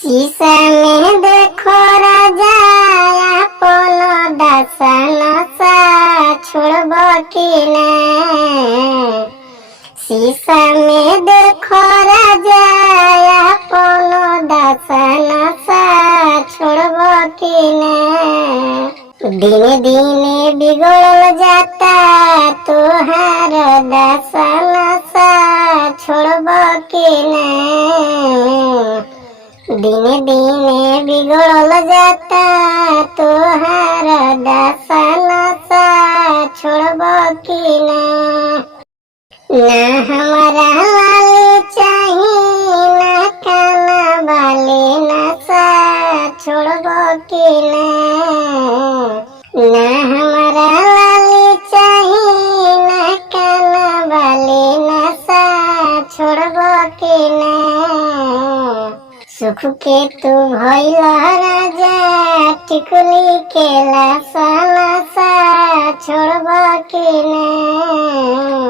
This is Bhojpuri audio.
शीशा में देखो राजा अपन दशा नशा छोड़ब की ना। शीशा में देखो राजा अपन दशा नशा छोड़ब की ना। दिने दिने बिगड़ल जाता तोहार दशा नशा छोड़ब की ना। दिने दिने बिगड़ल जाता तोहार दशा नशा छोड़ब की ना। ना हमारा लाली चाही ना काना वाली नशा छोड़ब की ना। ना हमारा लाली चाही ना काना वाली नशा छोड़ब की ना। सुख के तू भइल राजा टिकुली के लाशा नशा छोड़ब की ना।